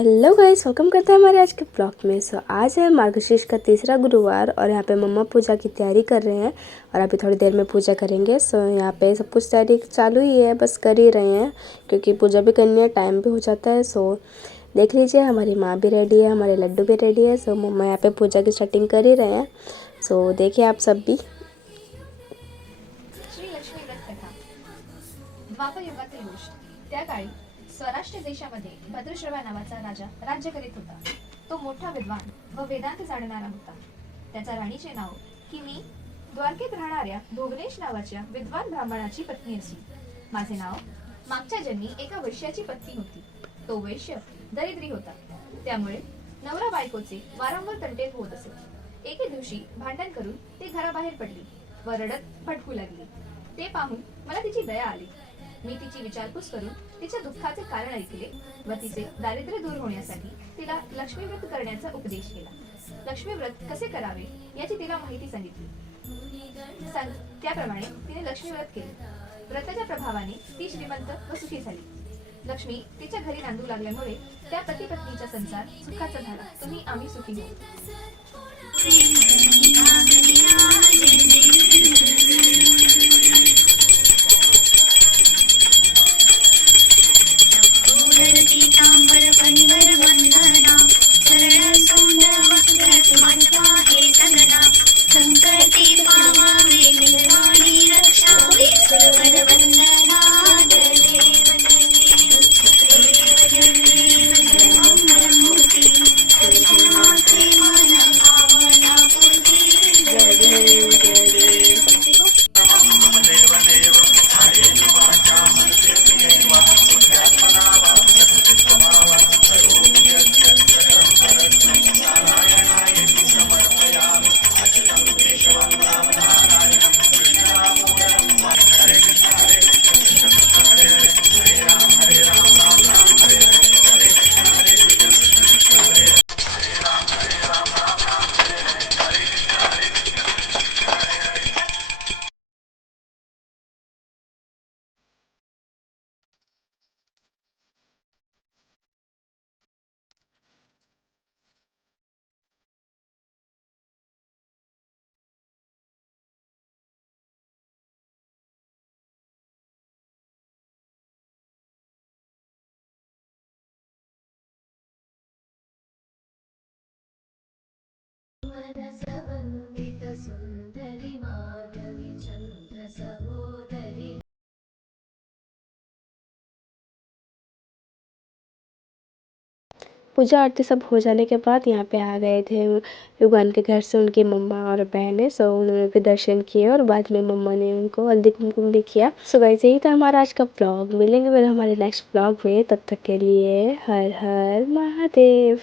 Hello guys, welcome करते हैं हमारे आज के ब्लॉग में। आज है मार्गशीर्ष का तीसरा गुरुवार और यहाँ पे मम्मा पूजा की तैयारी कर रहे हैं और अभी थोड़ी देर में पूजा करेंगे। यहाँ पे सब कुछ तैयारी चालू ही है, बस कर ही रहे हैं क्योंकि पूजा भी करनी है, टाइम भी हो जाता है। देख लीजिए, हमारी माँ भी रेडी है, हमारे लड्डू भी रेडी है। मम्मा यहाँ पे पूजा की स्टार्टिंग कर ही रहे हैं। देखिए आप सब भी। श्री लक्ष्मी व्रत कथा। द्वापर युगातील गोष्ट। त्या काळी स्वराष्ट्र देशामध्ये भद्रश्रवा नावाचा राजा राज्य करीत होता। तो मोठा विद्वान व वेदांत जाणणारा होता। त्याच्या राणीचे नाव किमी द्वारकेत राहणाऱ्या भुवनेश नावाच्या विद्वान ब्राह्मणाची पत्नी असे। माझे नाव मागच्या जन्मी एका वैश्याची पत्नी होती। तो वैश्य दरिद्री होता, त्यामुळे नवरा बायकोचे वारंवार तंटे होत असत। एके दिवशी भांडण करून ती घराबाहेर पडली व रडत भटकू लागली। ते पाहून मला तिची दया आली। मी तिची विचारपूस करून तिच्या दुःखाचे कारण ऐकले व तिचे दारिद्र्य दूर होण्यासाठी तिला लक्ष्मी व्रत करण्याचा उपदेश केला। लक्ष्मी व्रत कसे करावे याची तिला माहिती सांगितली। त्याप्रमाणे तिने लक्ष्मी व्रत केले। व्रताच्या प्रभावाने ती श्रीमंत व सुखी झाली। लक्ष्मी तिच्या घरी नांदू लागल्यामुळे त्या पती पत्नीचा संसार सुखाचा झाला। तुम्ही आम्ही सुखी होऊ। पूजा आरती सब हो जाने के बाद यहाँ पे आ गए थे युगान के घर से उनकी मम्मा और बहनें। उन्होंने भी दर्शन किए और बाद में मम्मा ने उनको हल्दी कुमकुम भी किया। गाइस, यही था हमारा आज का ब्लॉग। मिलेंगे फिर हमारे नेक्स्ट ब्लॉग में, तब तक के लिए हर हर महादेव।